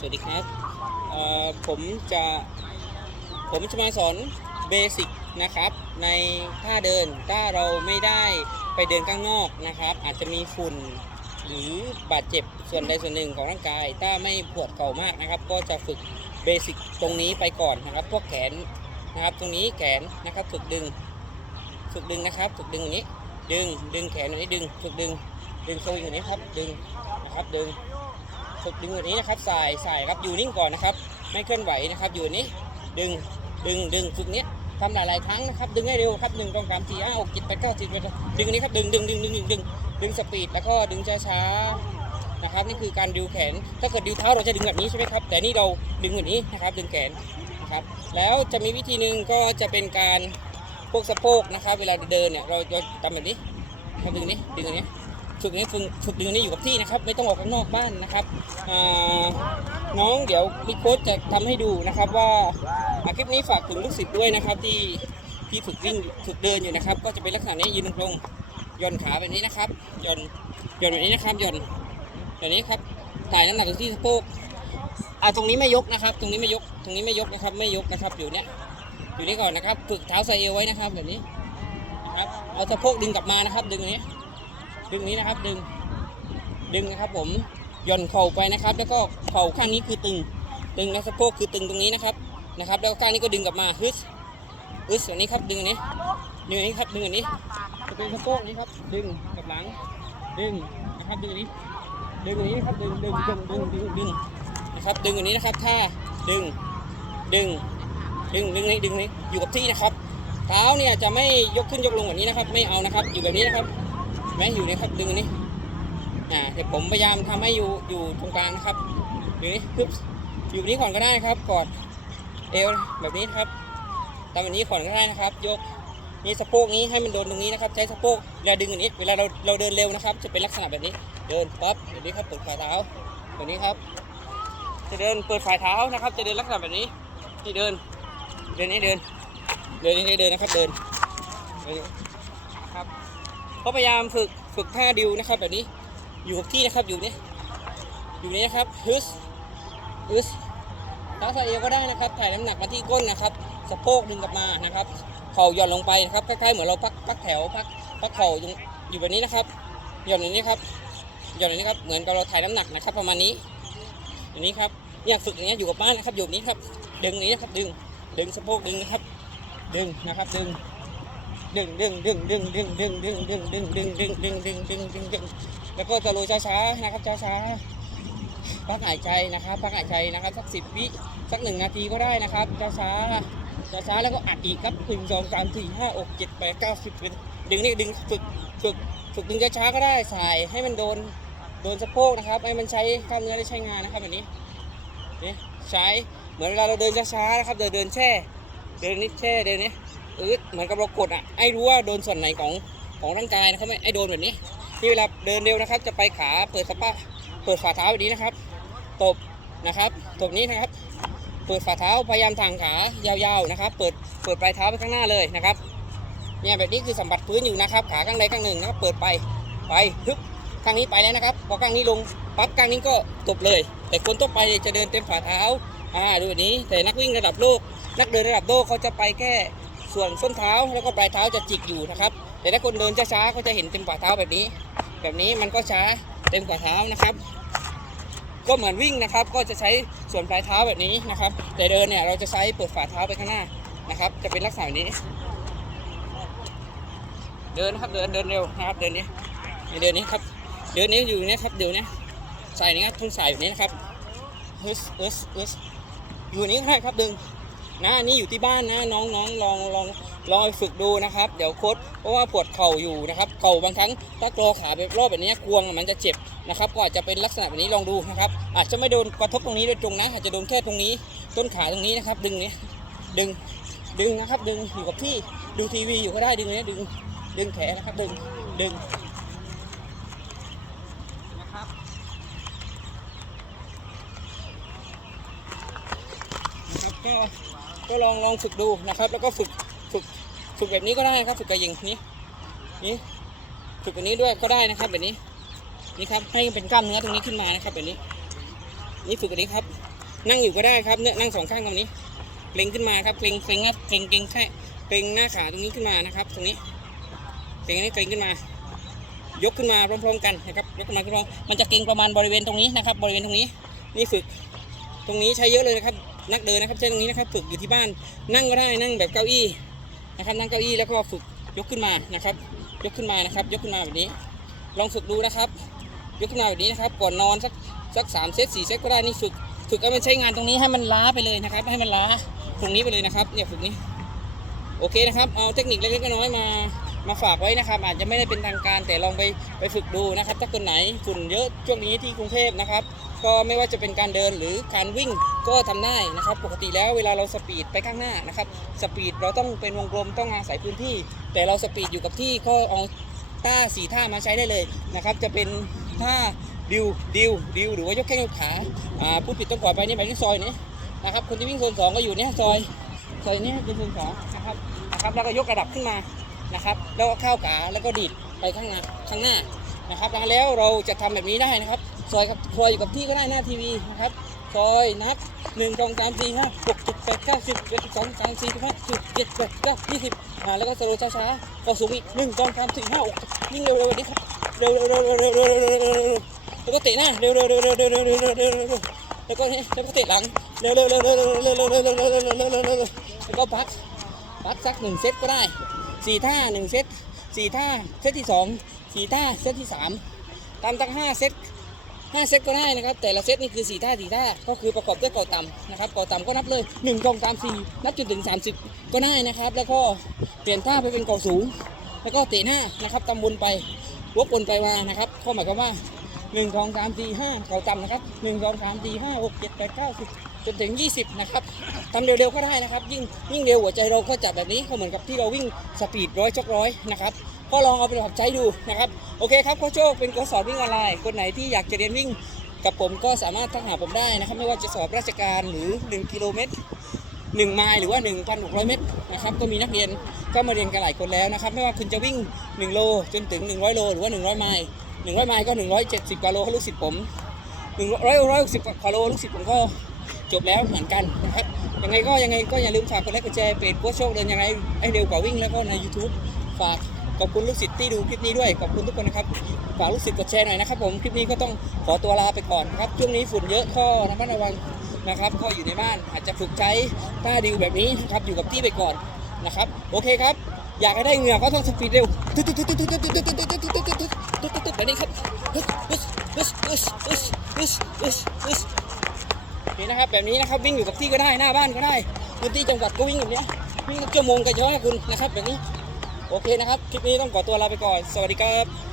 สวัสดีครับผมจะผมจะมาสอนเบสิกนะครับในท่าเดินถ้าเราไม่ได้ไปเดินข้างนอกนะครับ อาจจะมีฝุ่นหรือบาดเจ็บส่วนใดส่วนหนึ่งของร่างกาย ถ้าไม่ปวดเข่ามากนะครับ ก็จะฝึกเบสิกตรงนี้ไปก่อนนะครับ พวกแขนนะครับ ตรงนี้แขนนะครับฝึกดึงฝึกดึงนะครับฝึกดึงอย่างนี้ ดึงดึงแขนอย่างนี้ดึงฝึกดึงดึงสวิงอย่างนี้ครับดึงนะครับดึง ฝึกดึงแบบนี้นะครับสายสายครับอยู่นิ่งก่อนนะครับ ไม่เคลื่อนไหวนะครับ อยู่นี้ดึงดึงดึงฝึกเนี้ยทำหลายๆครั้งนะครับดึงให้เร็วครับหนึ่งสองสามสี่ห้าหกเจ็ดแปดเก้าสิบดึงนี้ครับดึงดึงดึงดึงดึงดึงดึงสปีดแล้วก็ดึงช้าๆนะครับนี่คือการดิวแขน ถ้าเกิดดิวเท้าเราจะดึงแบบนี้ใช่ไหมครับ แต่นี่เราดึงแบบนี้นะครับ ดึงแขนนะครับแล้วจะมีวิธีหนึ่งก็จะเป็นการพวกสะโพกนะครับ เวลาเดินเนี่ยเราจะทำแบบนี้ครับดึงนี้ดึงอันนี้ ฝึกนี้ฝึกฝึกดึงอันนี้อยู่กับที่นะครับ ไม่ต้องออกข้างนอกบ้านนะครับน้องเดี๋ยวพี่โค้ชจะทำให้ดูนะครับว่าคลิปนี้ฝากถึงลูกศิษย์ด้วยนะครับ ที่ที่ฝึกวิ่งฝึกเดินอยู่นะครับ ก็จะเป็นลักษณะนี้ยืนตรงๆย่อนขาแบบนี้นะครับย่อนย่อนแบบนี้นะครับย่อนแบบนี้ครับถ่ายน้ำหนักอยู่ที่สะโพกอ่าตรงนี้ไม่ยกนะครับ ตรงนี้ไม่ยกตรงนี้ไม่ยกนะครับ ไม่ยกนะครับอยู่เนี้ยอยู่นี่ก่อนนะครับฝึกเท้าใส่เอวไว้นะครับแบบนี้นะครับเอาสะโพกดึงกลับมานะครับ ดึงอันนี้ ดึงนี้นะครับดึง ดึงนะครับผมหย่อนเข่าไปนะครับ แล้วก็เข่าข้างนี้คือตึง ตึงนะสะโพกคือตึงตรงนี้นะครับนะครับ แล้วก็ข้างนี้ก็ดึงกลับมาฮึดฮึดอันนี้ครับดึงอันนี้ดึงอันนี้ครับดึงอันนี้จะเป็นสะโพกนี้ครับ ดึงกับหลัง ดึงนะครับดึงอันนี้ดึงอันนี้ครับดึงดึงดึงดึงดึงดึงนะครับ ดึงอันนี้นะครับถ้าดึงดึงดึงดึงนี้ดึงนี้อยู่กับที่นะครับ เท้าเนี่ยจะไม่ยกขึ้นยกลงแบบนี้นะครับ ไม่เอานะครับ อยู่แบบนี้นะครับ แม้อยู่นี่ครับดึงอันนี้อ่าเดี๋ยวผมพยายามทำให้อยู่อยู่ตรงกลางนะครับอยู่นี่ปึ๊บอยู่นี้ก่อนก็ได้ครับกอดเอวแบบนี้ครับทำแบบนี้ก่อนก็ได้นะครับ ยกนี่สะโพกนี้ให้มันโดนตรงนี้นะครับ ใช้สะโพกเวลาดึงอันนี้ เวลาเราเราเดินเร็วนะครับ จะเป็นลักษณะแบบนี้ เดินปั๊บแบบนี้ครับเปิดฝ่าเท้าแบบนี้ครับ จะเดินเปิดฝ่าเท้านะครับ จะเดินลักษณะแบบนี้นี่เดิน เดินนี่เดิน เดินนี่เดินนะครับเดินเก็พยายามฝึกฝึกท่าดิวนะครับ แบบนี้อยู่กับที่นะครับอยู่นี่อยู่นี่นะครับฮึสฮึสท้าส่เอวก็ได้นะครับ ถ่ายน้ำหนักมาที่ก้นนะครับ สะโพกดึงกลับมานะครับ เข่าหย่อนลงไปนะครับคล้ายๆเหมือนเราพักพักแถวพักพักเข่าอยู่แบบนี้นะครับหย่อนอย่างนี้ครับหย่อนอย่างนี้ครับเหมือนกับเราถ่ายน้ำหนักนะครับ ประมาณนี้ อย่างนี้ครับอยากฝึกอย่างนี้ยอยู่กับบ้านนะครับอยู่นี้ครับ ดึงนี้นะครับดึงดึงสะโพกดึงนะครับ ดึงนะครับดึง ดึงดึงดึงดึงดึงดึงดึงดึงดึงดึงดึงดึงดึงดึงดึงดึงแล้วก็จะโรยช้าๆนะครับช้าๆพักหายใจนะครับพักหายใจนะครับสักสิบวิสักหนึ่งนาทีก็ได้นะครับช้าๆช้าๆแล้วก็อัดอีกครับหนึ่งสองสามสี่ห้าหกเจ็ดแปดเก้าสิบดึงนี่ดึงฝึกฝึกฝึกดึงช้าๆก็ได้สายให้มันโดนโดนสะโพกนะครับให้มันใช้กล้ามเนื้อได้ใช้งานนะครับแบบนี้นี่ใช้เหมือนเวลาเราเดินช้าๆนะครับเดินเดินแช่ เดินนิดแช่เดินนี้ อืดเหมือนกับเรากดอะไอ้รู้ว่าโดนส่วนไหนของของร่างกายนะครับไม่ไอ้โดนแบบนี้ที่เวลาเดินเร็วนะครับ จะไปขาเปิดสะปะเปิดฝ่าเท้าแบบนี้นะครับ ตบนะครับตบนี้นะครับ เปิดฝ่าเท้าพยายามทางขายาวๆนะครับ เปิดเปิดปลายเท้าไปข้างหน้าเลยนะครับเนี่ยแบบนี้คือสัมผัสพื้นอยู่นะครับ ขาข้างใดข้างหนึ่งนะครับ เปิดไปไปฮึบข้างนี้ไปแล้วนะครับพอข้างนี้ลงปั๊บข้างนี้ก็ตบเลย แต่คนทั่วไปจะเดินเต็มฝ่าเท้าอ่าดูแบบนี้แต่นักวิ่งระดับโลก นักเดินระดับโลกเขาจะไปแค่ ส่วนส้นเท้าแล้วก็ปลายเท้าจะจิกอยู่นะครับ แต่ถ้าคนเดินช้าๆเขาจะเห็นเต็มฝ่าเท้าแบบนี้ แบบนี้มันก็ช้าเต็มฝ่าเท้านะครับ ก็เหมือนวิ่งนะครับ ก็จะใช้ส่วนปลายเท้าแบบนี้นะครับ แต่เดินเนี่ยเราจะใช้เปิดฝ่าเท้าไปข้างหน้านะครับ จะเป็นลักษณะแบบนี้ เดินนะครับเดินเดินเร็วนะครับ เดินนี้เดินนี้ครับ เดินนี้อยู่เนี่ยครับเดี๋ยวนี้ใส่นี้ครับทุ่งใส่แบบนี้นะครับฮึสฮึสฮึสอยู่นี้ก็ได้ครับดึง นะอันนี้อยู่ที่บ้านนะน้องน้องลองลองลองไปฝึกดูนะครับ เดี๋ยวโค้ดเพราะว่าปวดเข่าอยู่นะครับเข่าบางครั้งถ้ากรอขาแบบรอบแบบนี้กวงมันจะเจ็บนะครับก็อาจจะเป็นลักษณะแบบนี้ลองดูนะครับ อาจจะไม่โดนกระทบตรงนี้โดยตรงนะอาจจะโดนแค่ตรงนี้ ต้นขาตรงนี้นะครับ ดึงนี้ดึงดึงนะครับ ดึงอยู่กับที่ดูทีวีอยู่ก็ได้ดึงเนี้ยดึงดึงแขนนะครับ ดึงดึงนะครับนะครับก็ ก็ลองลองฝึกดูนะครับ แล้วก็ฝึกฝึกฝึกแบบนี้ก็ได้ครับ ฝึกกระยิงนี้นี่ฝึกแบบนี้ด้วยก็ได้นะครับแบบนี้นี่ครับให้เป็นกล้ามเนื้อตรงนี้ขึ้นมานะครับแบบนี้ นี่ฝึกอันนี้ครับ นั่งอยู่ก็ได้ครับเนี่ยนั่งสองข้างตรงนี้เกรงขึ้นมาครับเกรงเกรงครับเกรงเกรงแค่เกรงหน้าขาตรงนี้ขึ้นมานะครับ ตรงนี้เกรงนี้เกรงขึ้นมา ยกขึ้นมาพร้อมๆกันนะครับยกขึ้นมาพร้อมๆมันจะเกรงประมาณบริเวณตรงนี้นะครับ บริเวณตรงนี้นี่ฝึก ตรงนี้ใช้เยอะเลยนะครับ นักเดินนะครับใช้ตรงนี้นะครับฝึกอยู่ที่บ้าน นั่งก็ได้นั่งแบบเก้าอี้นะครับ นั่งเก้าอี้แล้วก็ฝึกยกขึ้นมานะครับ ยกขึ้นมานะครับ ยกขึ้นมาแบบนี้ ลองฝึกดูนะครับ ยกขึ้นมาแบบนี้นะครับ ก่อนนอนสักสักสามเซตสี่เซตก็ได้นี่ฝึกฝึกให้มันใช้งานตรงนี้ให้มันล้าไปเลยนะครับ ให้มันล้าตรงนี้ไปเลยนะครับเนี่ยฝึกนี้โอเคนะครับเอาเทคนิคเล็กๆน้อยๆมา มาฝากไว้นะครับ อาจจะไม่ได้เป็นทางการแต่ลองไปไปฝึกดูนะครับ ถ้าคนไหนฝุ่นเยอะช่วงนี้ที่กรุงเทพนะครับ ก็ไม่ว่าจะเป็นการเดินหรือการวิ่งก็ทำได้นะครับ ปกติแล้วเวลาเราสปีดไปข้างหน้านะครับสปีดเราต้องเป็นวงกลมต้องอาศัยพื้นที่ แต่เราสปีดอยู่กับที่ก็เอาท่าสี่ท่ามาใช้ได้เลยนะครับ จะเป็นท่าดิวดิวดิวหรือว่ายกแข้งยกขาอ่าพูดผิดต้องขอไปนี่หมายถึงซอยนี้นะครับคนที่วิ่งโซนสองก็อยู่เนี่ยซอยซอยนี้เป็นโซนสองนะครับนะครับแล้วก็ยกระดับขึ้นมา นะครับ แล้วก็เข้าขาแล้วก็ดีดไปข้างหน้าข้างหน้านะครับแล้วเราจะทำแบบนี้ได้นะครับ ซอยกับซอยอยู่กับที่ก็ได้หน้าทีวีนะครับ ซอยนับหนึ่งสองสามสี่ห้าหกเจ็ดแปดเก้าสิบเอ็ดสิบสองสามสี่สิบห้าสิบเจ็ดแปดเก้ายี่สิบอ่าแล้วก็สโลว์ช้าๆก็สูงอีกหนึ่งสองสามสี่ห้าหกยิ่งเร็วๆนี้ครับเร็วเร็วเร็วเร็วเร็วเร็วเร็วแล้วก็เตะหน้าเร็วๆเร็วเร็วเร็วเร็วเร็วเร็วเร็วแล้วก็เนี่ยแล้วก็เตะหลังเร็วเร็วเร็วเร็วเร็วเร็วเร็วเร็วเร็วเร็วเร็วแล้วก็พักพักสักหนึ่งเซตก็ได้ สี่ท่าหนึ่งเซตสี่ท่าเซตที่สองสี่ท่าเซตที่สามตามตั้งห้าเซตห้าเซตก็ได้นะครับ แต่ละเซตนี่คือ4ท่า4ท่าก็คือประกอบด้วยเก่าต่ำนะครับเก่าต่ำก็นับเลย1 2 3 4นับจนถึง30ก็ได้นะครับ แล้วก็เปลี่ยนท่าไปเป็นเก่าสูง แล้วก็เตะหน้านะครับตำบนไปวกวนไปมานะครับข้อหมายความว่า1 2 3 4 5เก่าต่ำนะครับ1 2 3 4 5 6 7 8 9 10จ จนถึง 20 นะครับทำเร็วๆก็ได้นะครับ ยิ่งยิ่งเร็วหัวใจเราก็จับแบบนี้ก็เหมือนกับที่เราวิ่งสปีดร้อยชกร้อยนะครับก็ลองเอาไปปรับใช้ดูนะครับโอเคครับโค้ชโชคเป็นโค้ชสอนวิ่งออนไลน์คนไหนที่อยากจะเรียนวิ่งกับผมก็สามารถทักหาผมได้นะครับ ไม่ว่าจะสอบราชการหรือ 1 กิโลเมตร1ไมล์หรือว่า 1,600 เมตรนะครับก็มีนักเรียนก็มาเรียนกันหลายคนแล้วนะครับ ไม่ว่าคุณจะวิ่ง 1 โลจนถึง 100 โล หรือว่า 100 ไมล์100 ไมล์ก็ 170กว่าโลลูกศิษย์ผม100 160กว่าโลลูกศิษย์ผมก็ จบแล้วเหมือนกันนะครับยังไงก็ยังไงก็อย่าลืมฝากกดไลค์กดแชร์เพจโค้ชโชคเดินยังไงให้เร็วกว่าวิ่งแล้วก็ใน YouTube ฝากขอบคุณลูกศิษย์ที่ดูคลิปนี้ด้วยขอบคุณทุกคนนะครับฝากลูกศิษย์กดแชร์หน่อยนะครับผมคลิปนี้ก็ต้องขอตัวลาไปก่อนครับช่วงนี้ฝุ่นเยอะข้อระมัดระวังนะครับก็อยู่ในบ้านอาจจะฝึกใช้ต้าดิวแบบนี้นะครับอยู่กับที่ไปก่อนนะครับโอเคครับอยากให้ได้เหงื่อก็ต้องสปีดเร็วตึ๊ดตึ๊ดตึ๊ดตึ๊ดตึ๊ดตึ๊ดตึ๊ดตึ๊ดตึ๊ดตึ๊ดตึ๊ดตึ๊ดตึ๊ดตึ๊ดแบบนี้ครับอึ๊สอึ๊สอึ๊สอึ๊สอึ๊สอึ๊สอึ๊สอึ๊ส นี่นะครับ แบบนี้นะครับวิ่งอยู่กับที่ก็ได้หน้าบ้านก็ได้พื้นที่จังหวัดก็วิ่งแบบนี้วิ่งชั่วโมงก็เยอะนะคุณนะครับ แบบนี้โอเคนะครับคลิปนี้ต้องขอตัวลาไปก่อน สวัสดีครับ